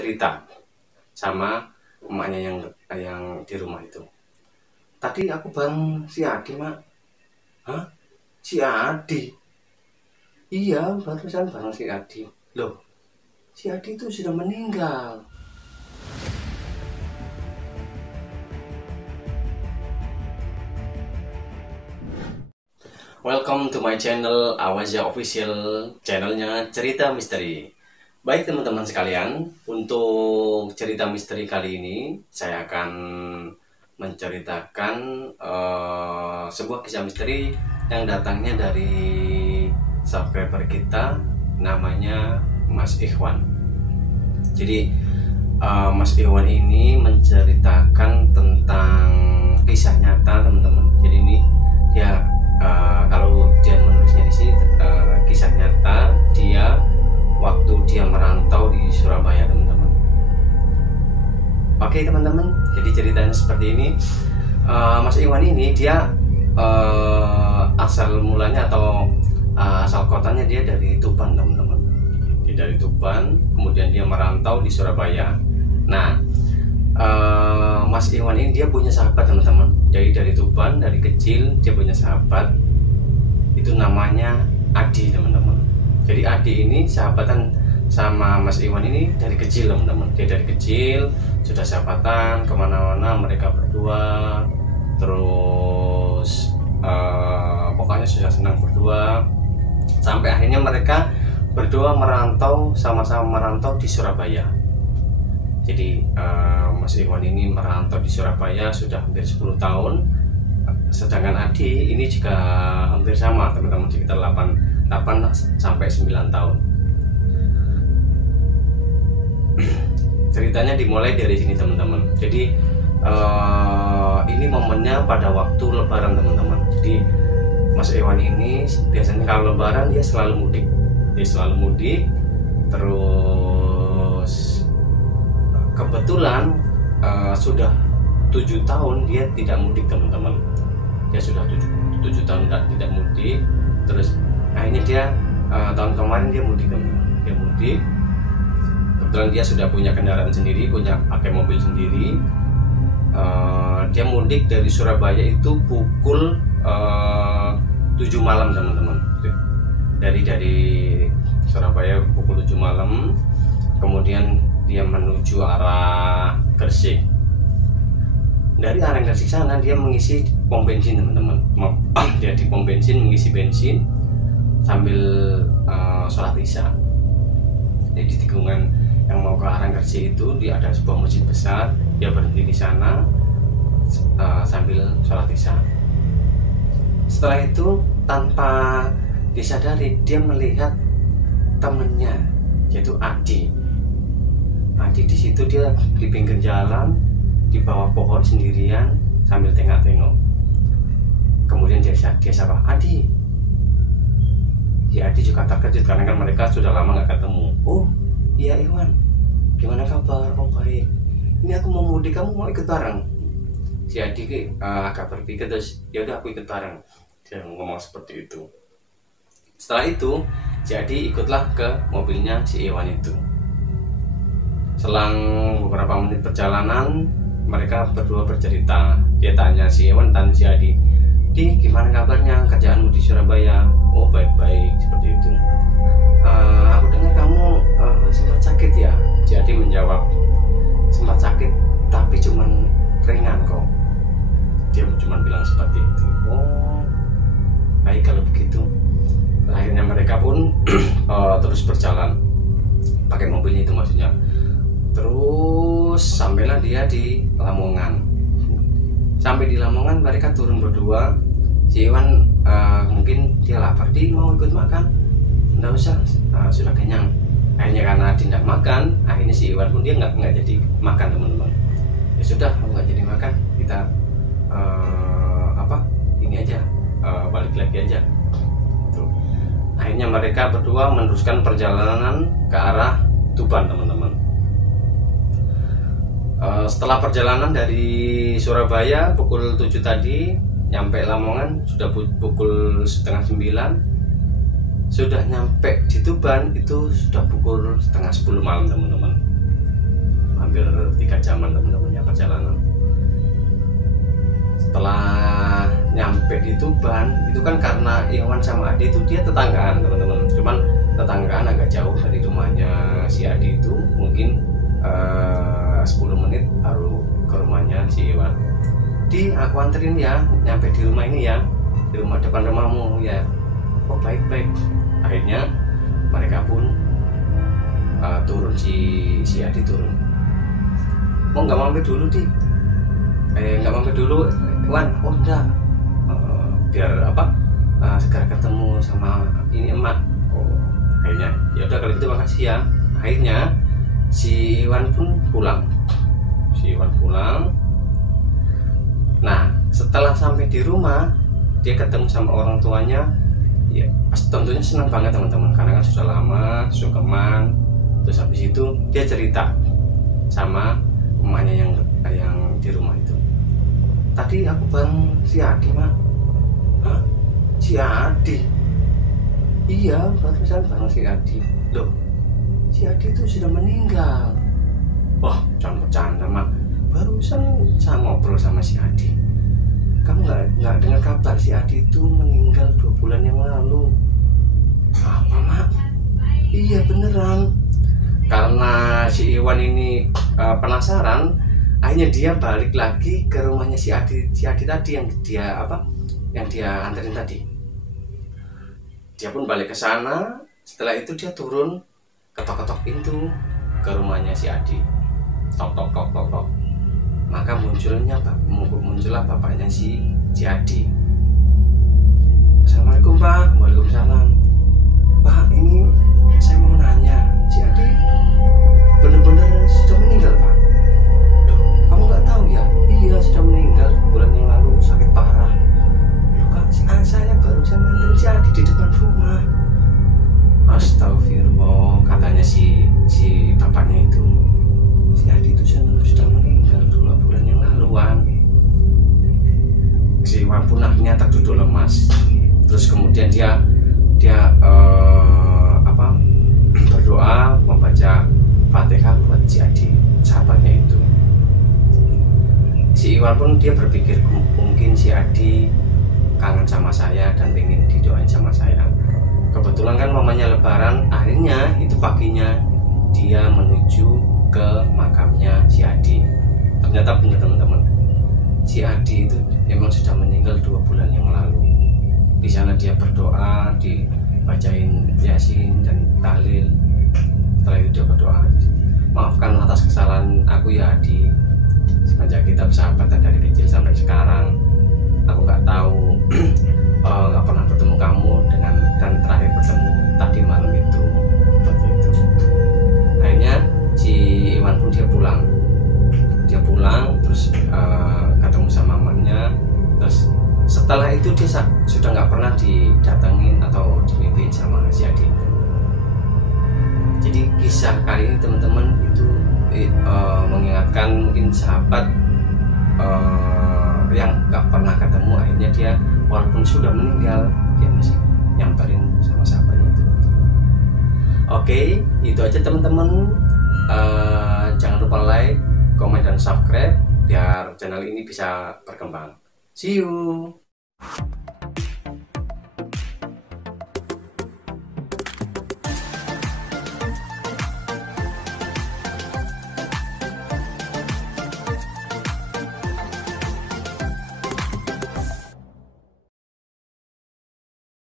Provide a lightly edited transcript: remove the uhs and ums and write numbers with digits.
cerita sama emaknya yang di rumah itu. Tadi aku bareng si Adi, Mak. Hah? Si Adi? Iya, barusan bareng si Adi. Loh, si Adi itu sudah meninggal. Welcome to my channel, Awazia Official, channelnya Cerita Misteri. Baik teman-teman sekalian, untuk cerita misteri kali ini saya akan menceritakan sebuah kisah misteri yang datangnya dari subscriber kita, namanya Mas Ikhwan. Jadi Mas Ikhwan ini menceritakan tentang kisah nyata teman-teman. Jadi ini dia kalau dia menulisnya di sini kisah nyata dia waktu dia merantau di Surabaya, teman-teman. Oke teman-teman, jadi ceritanya seperti ini. Mas Iwan ini dia asal mulanya atau asal kotanya dia dari Tuban, teman-teman. Dia dari Tuban, kemudian dia merantau di Surabaya. Nah, Mas Iwan ini dia punya sahabat, teman-teman. Jadi dari Tuban, dari kecil dia punya sahabat. Itu namanya Adi, teman-teman. Jadi Adi ini sahabatan sama Mas Iwan ini dari kecil, teman-teman. Dia dari kecil sudah sahabatan, kemana-mana mereka berdua. Terus pokoknya sudah senang berdua. Sampai akhirnya mereka berdua merantau, sama-sama merantau di Surabaya. Jadi Mas Iwan ini merantau di Surabaya sudah hampir 10 tahun. Sedangkan Adi ini juga hampir sama, teman-teman, sekitar 8 sampai 9 tahun. Ceritanya dimulai dari sini, teman-teman. Jadi ini momennya pada waktu Lebaran, teman-teman. Jadi Mas Iwan ini biasanya kalau Lebaran dia selalu mudik. Terus kebetulan sudah 7 tahun dia tidak mudik, teman-teman. Dia sudah 7 tahun tidak mudik. Terus akhirnya dia tahun kemarin dia mudik, teman-teman. Dia mudik. Kebetulan dia sudah punya kendaraan sendiri, pakai mobil sendiri. Dia mudik dari Surabaya itu pukul 7 malam, teman-teman. Dari Surabaya pukul 7 malam. Kemudian dia menuju arah Gresik. Dari arah Gresik sana dia mengisi pom bensin, teman-teman. Dia di pom bensin mengisi bensin sambil sholat isya. Jadi di tikungan yang mau ke arah Gresik itu dia ada sebuah masjid besar. Dia berhenti di sana sambil sholat isya. Setelah itu tanpa disadari dia melihat temennya, yaitu Adi. Adi di situ dia di pinggir jalan di bawah pohon sendirian sambil tengok-tengok. Kemudian dia sapa, Adi. Si Adi juga terkejut karena kan mereka sudah lama nggak ketemu. Oh iya Iwan, gimana kabar? Oh baik. Ini aku mau mudik, kamu mau ikut bareng? Si Adi agak berpikir, terus ya udah aku ikut bareng. Dia ngomong seperti itu. Setelah itu si Adi ikutlah ke mobilnya si Iwan itu. Selang beberapa menit perjalanan, mereka berdua bercerita. Dia tanya si Iwan, tanya si Adi, Di, gimana kabarnya, kerjaanmu di Surabaya? Oh baik-baik, seperti itu. Aku dengar kamu sempat sakit ya? Si Adi menjawab, sempat sakit tapi cuman ringan kok. Dia cuma bilang seperti itu. Oh baik kalau begitu. Akhirnya mereka pun terus berjalan pakai mobilnya itu, maksudnya. Terus sampailah dia di Lamongan. Sampai di Lamongan mereka turun berdua. Si Iwan mungkin dia lapar, dia mau ikut makan. Nggak usah, sudah kenyang. Akhirnya karena Adi tidak makan, akhirnya si Iwan pun dia nggak jadi makan, teman-teman. Ya sudah, nggak jadi makan, kita ini aja, balik lagi aja. Tuh. Akhirnya mereka berdua meneruskan perjalanan ke arah Tuban, teman-teman. Setelah perjalanan dari Surabaya pukul 7 tadi, nyampe Lamongan sudah pukul setengah 9. Sudah nyampe di Tuban itu sudah pukul setengah 10 malam, teman-teman. zaman teman-temannya perjalanan. Setelah nyampe di Tuban itu kan karena Iwan sama Adi itu dia tetanggaan teman-teman, cuman tetanggaan agak jauh dari rumahnya si Adi itu, mungkin 10 menit baru ke rumahnya si Iwan. Di aku anterin ya, nyampe di rumah ini ya, di rumah depan rumahmu ya. Oh baik-baik. Akhirnya mereka pun turun, si Adi turun. Oh nggak mampir dulu di, nggak mampir dulu Wan. Oh enggak, biar apa, segera ketemu sama ini emak. Oh akhirnya ya udah kalau gitu makasih ya. Akhirnya si Iwan pun pulang. Nah setelah sampai di rumah dia ketemu sama orang tuanya ya, tentunya senang banget teman-teman karena kan sudah lama sungkeman. Terus habis itu dia cerita sama emaknya yang di rumah itu, tadi aku bareng si Adi mah. Hah? Si Adi? Iya barusan bareng si Adi. Loh si Adi itu sudah meninggal. Wah jangan bercanda mak, barusan saya ngobrol sama si Adi. Kamu nggak dengar kabar si Adi itu meninggal 2 bulan yang lalu? Apa mak? Iya beneran. Karena si Iwan ini penasaran, akhirnya dia balik lagi ke rumahnya si Adi tadi yang dia anterin tadi. Dia pun balik ke sana. Setelah itu dia turun, ketok-ketok pintu ke rumahnya si Adi. Tok. Maka muncullah bapaknya si Adi. Assalamualaikum Pak. Waalaikumsalam. Pak, ini saya mau nanya, si Adi benar-benar sudah meninggal Pak? Loh, kamu nggak tahu ya? Iya sudah meninggal bulan yang lalu, sakit parah. Loh Kak, saya barusan nganterin si Adi di depan rumah. Astagfirullah, katanya si bapaknya itu, si Adi itu sudah meninggal 2 bulan yang laluan. Si Iwan pun akhirnya terduduk lemas. Terus kemudian dia berdoa, membaca Fatihah buat si Adi, sahabatnya itu. Si Iwan pun dia berpikir mungkin si Adi kangen sama saya dan pengen didoain sama saya. Kebetulan kan mamanya lebaran, akhirnya itu paginya dia menuju ke makamnya si Adi. Ternyata benar teman-teman, si Adi itu memang sudah meninggal 2 bulan yang lalu. Di sana dia berdoa, dibacain Yasin dan tahlil. Setelah itu dia berdoa, maafkan atas kesalahan aku ya Adi. Semenjak kita bersahabatan dari kecil sampai sekarang, aku nggak tahu nggak pernah bertemu kamu dan terakhir bertemu tadi malam itu. Seperti itu. Akhirnya si Iwan pun dia pulang terus ketemu sama mamanya. Terus setelah itu dia sudah nggak pernah didatengin atau dimimpiin sama si Adi. Jadi kisah kali ini teman-teman itu mengingatkan mungkin sahabat yang nggak pernah ketemu, akhirnya dia walaupun sudah meninggal dia masih nyamperin sama sahabatnya itu. Oke, itu aja teman-teman. Jangan lupa like, komen dan subscribe biar channel ini bisa berkembang. See you.